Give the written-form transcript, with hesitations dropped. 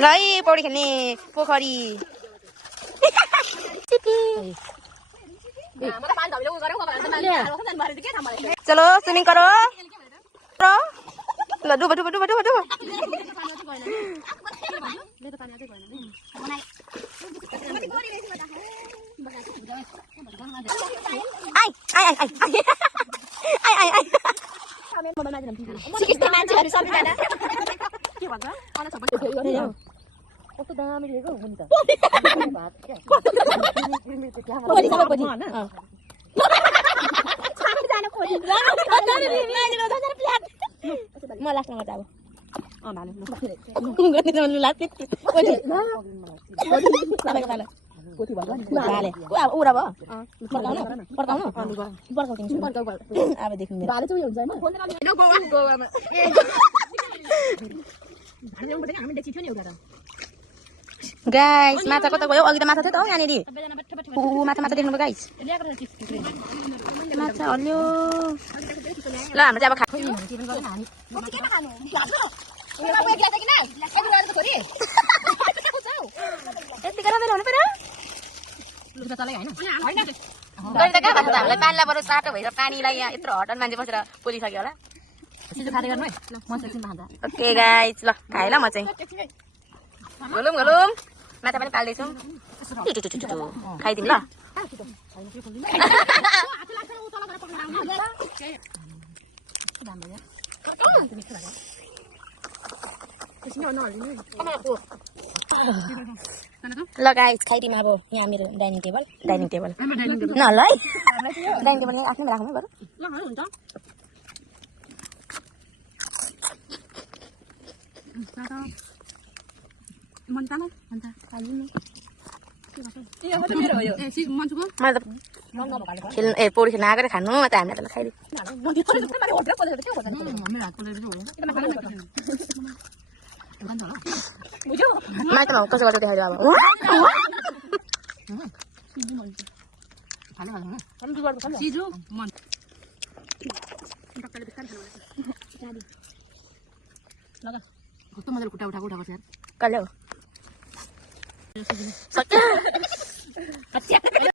ल है पौडी खेल्ने पोखरी चलो स्विमिङ करो ल डुबो डुबो डुबो डुबो डुबो आई आई आई आई आई आई आई सिकिस्ती मान्छेहरू सबैजना के भन्छ कस्तो दामी दिएको हो नि त म लास्टमा गर्दा गाइस माछा कता गयो अघि त माछा थियो त हौ यहाँनिर माछा माछा देख्नुभयो गाइस माछा हल्यो ल हाम्रो चाहिँ अब यतिकै राम्रो हुनु पर्यो गरी त कहाँ भएको त हामीलाई पानीलाई बरु साटो भएर पानीलाई यहाँ यत्रो हटन मान्छे बसेर पोलिसक्यो होला ओके गाइस ल खाएँ ल म चाहिँ घुलुम घुलुम माछा पनि पाल्दैछौँ खाइदिउँ ल ल गाइस खाइदिउँ अब यहाँ मेरो डाइनिङ टेबल न ल है डाइनिङ टेबल आफ्नै राख्नु बरु खेल्नु ए पौडी खेल्न आएको खानु त हामीलाई त खाइदिउँ माइकमा कसो गर्छ देखाइदियो अब खुट्टा उठाएको कसले हो